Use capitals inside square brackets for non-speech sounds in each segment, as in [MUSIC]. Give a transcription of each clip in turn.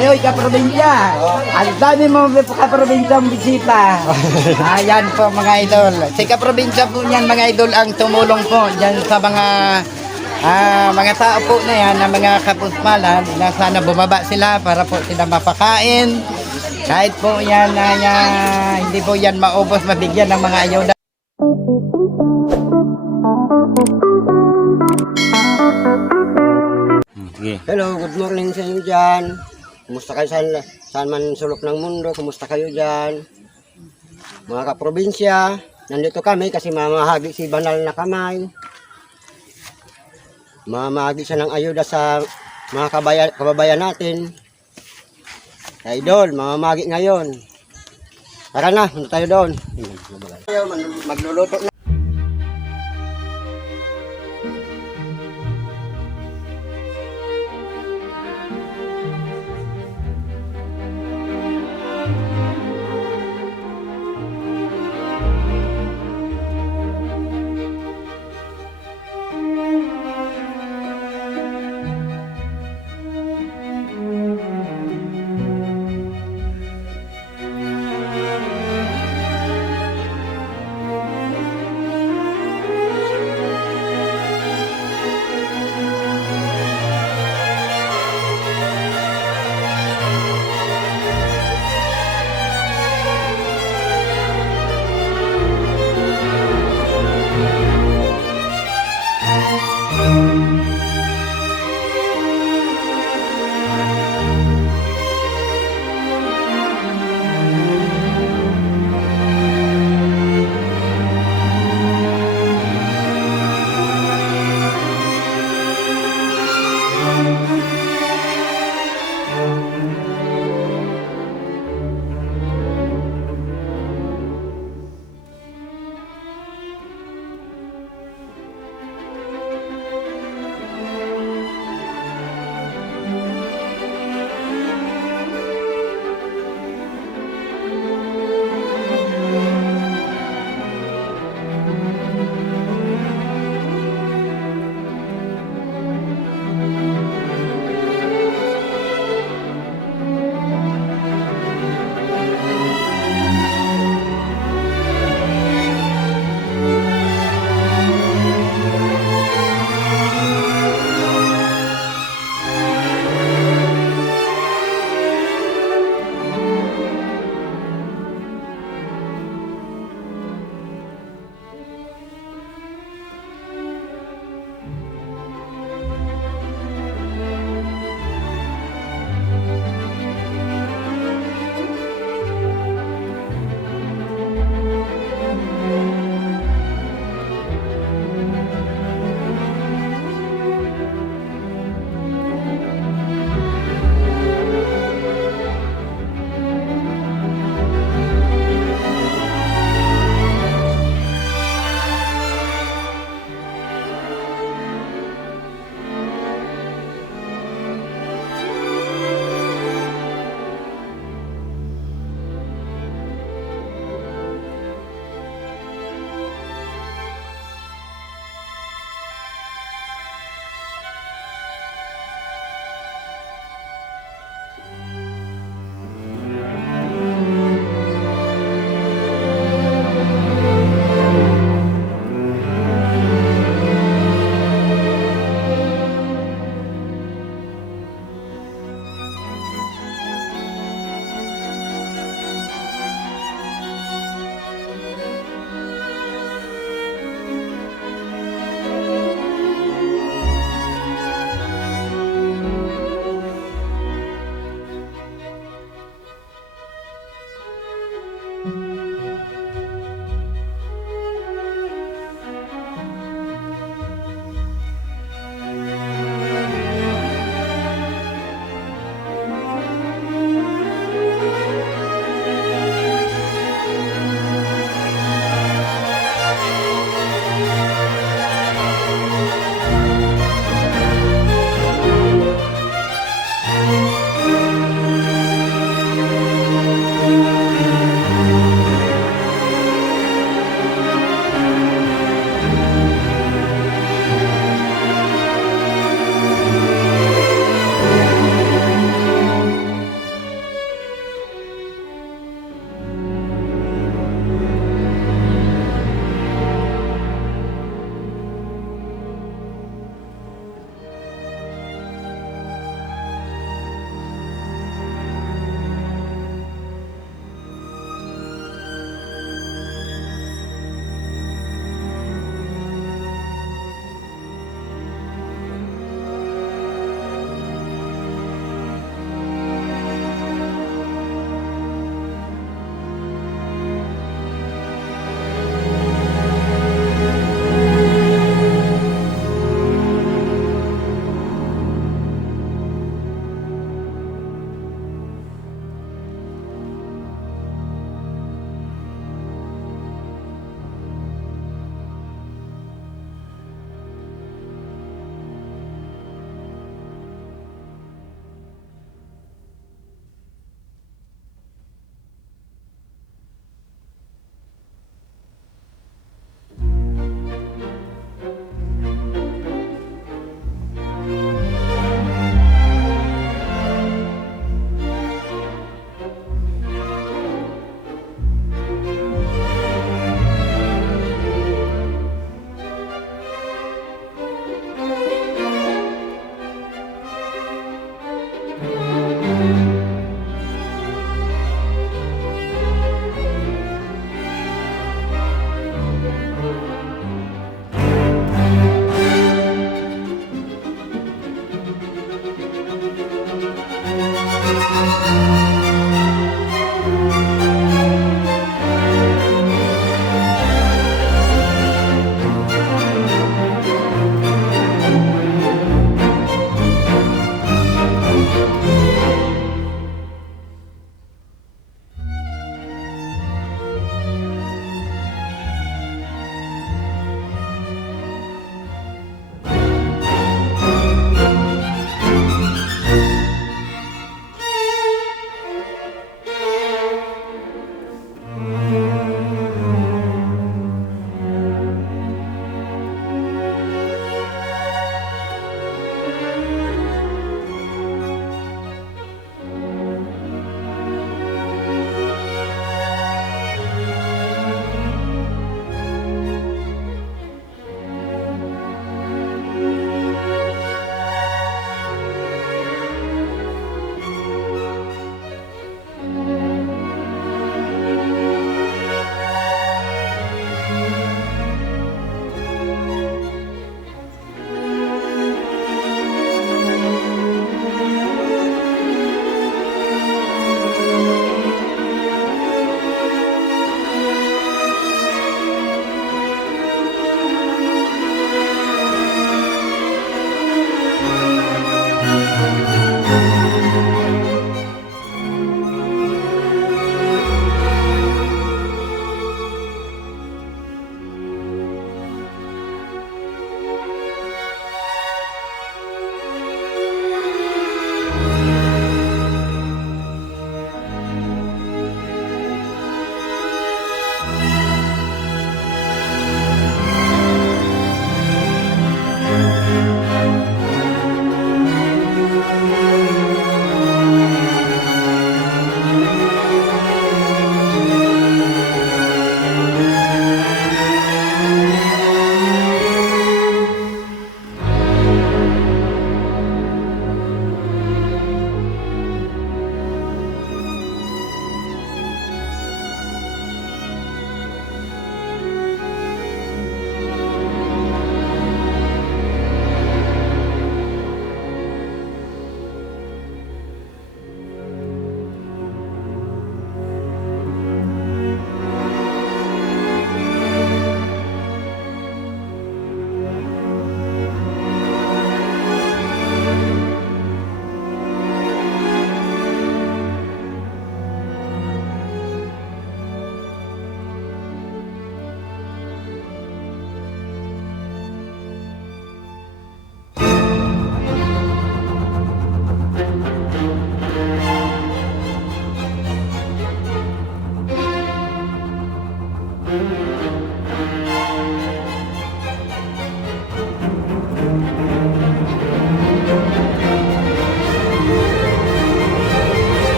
Kayo, ika-probinsya. Ang dami mo ka-probinsyang bisita. [LAUGHS] Ayan po mga idol. Si ka-probinsya po niyan mga idol ang tumulong po dyan sa mga ah, mga tao po na yan, na mga kapusmalan, na sana bumaba sila para po sila mapakain. Kahit po yan na yan, hindi po yan maubos, mabigyan ng mga ayuda. Sige. Hello, good morning sa inyo dyan. Kumusta kayo saan, saan man sulok ng mundo? Kumusta kayo dyan? Mga kaprobinsya, nandito kami kasi mamahagi si Banal na kamay. Mamahagi siya ng ayuda sa mga kabayan, kababayan natin. Idol, mamamagi ngayon. Tara na, punta tayo doon. Magluluto na.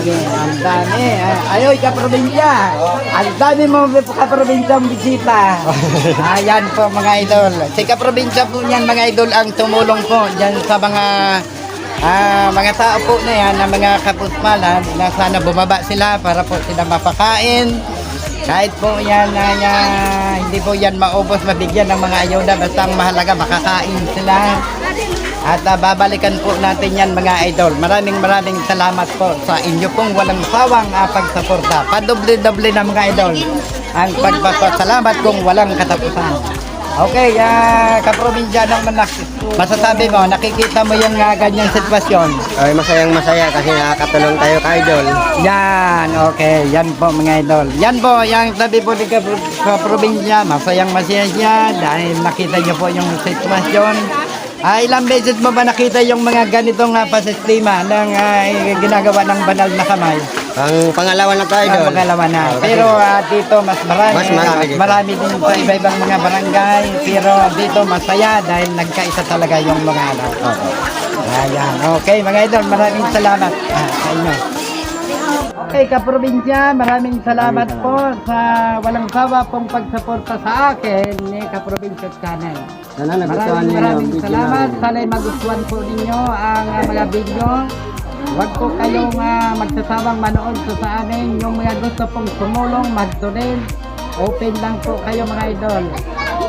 Idol, ang dami, ang Ayoy, kaprobinsya. Ang dami mo kaprobinsyang bisita. Ayan po mga idol. Si kaprobinsya po niyan mga idol ang tumulong po dyan sa mga ah, mga tao po na yan, na mga kapusmalan na sana bumaba sila para po sila mapakain. Kahit po yan na yan, hindi po yan maubos, mabigyan ng mga ayuda, basta ang mahalaga makakain sila. At ah, babalikan po natin yan mga idol. Maraming maraming salamat po sa inyo pong walang sawang uh, pagsuporta. Padoble-doble na mga idol ang pagpapasalamat kung walang katapusan. Okay, uh, kaprobinsyano man nak- masasabi mo, nakikita mo yung uh, ganyang sitwasyon. Ay, masayang masaya kasi nakakatulong tayo kay Idol. Yan, okay. Yan po mga idol. Yan po, yung sabi po ni Kapro- kaprobinsya, masayang masaya siya dahil nakita niyo po yung sitwasyon. Ah, ilang beses mo ba nakita yung mga ganitong uh, pasistima ng ah, ginagawa ng banal na kamay? Ang pangalawa na tayo, Ang Idol. pangalawa na. Kasi- Pero ah, dito mas marami. Mas marami dito. marami din sa iba-ibang mga barangay. Pero dito masaya dahil nagkaisa talaga yung mga ano. Oo. Ayan. Okay, mga idol, maraming salamat ah, sa inyo. Okay, kaprobinsya, maraming salamat po sa walang sawa pong pagsuporta sa akin ni Kaprobinsya Channel. Sana nagustuhan Maraming maraming salamat. Sana'y magustuhan po ninyo ang ah, mga video. Huwag po kayong ah, magsasawang manood po sa amin. Yung mga gusto pong tumulong, mag-donate. Open lang po kayo mga idol.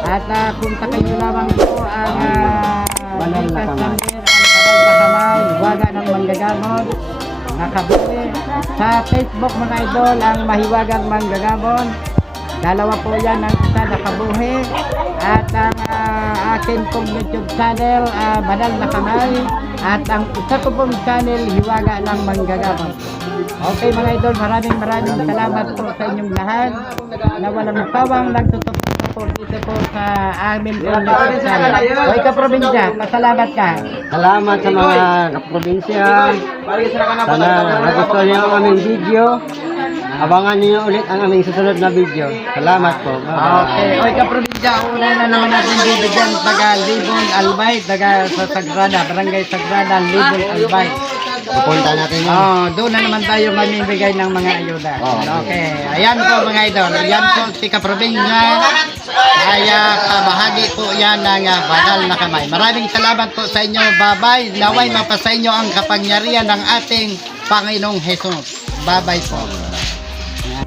At uh, kontakin nyo lamang po ang uh, Banal na kamay. ang banal na kamay, waga ng manggagamot, nakabuti. Sa Facebook mga idol, ang mahiwagang manggagamot. Dalawa po yan ang isa nakabuhi. At ang ah, akin pong YouTube channel, ah, Banal na Kamay. At ang isa ko pong channel, Hiwaga ng Manggagamot. Okay mga idol, maraming maraming salamat po sa inyong lahat na walang sawang nagtututok po dito po sa amin po. Hoy kaprobinsya, pasalamat ka. Salamat sa mga kaprobinsya. Sana nagustuhan niyo ang aming video. Abangan niyo ulit ang aming susunod na video. Salamat po. Okay, oy kaprobinsya, una na naman natin dito dyan, taga Libon Albay, taga sa Sagrada, Barangay Sagrada, Libon Albay. Pupunta natin yun. Oh, doon na naman tayo mamimigay ng mga ayuda. Oh. Okay, ayan po mga idol, ayan po si kaprobinsya, kaya kabahagi po yan ng ah, banal na kamay. Maraming salamat po sa inyo, bye-bye. Naway mapasa inyo ang kapangyarihan ng ating Panginoong Jesus. Bye-bye po.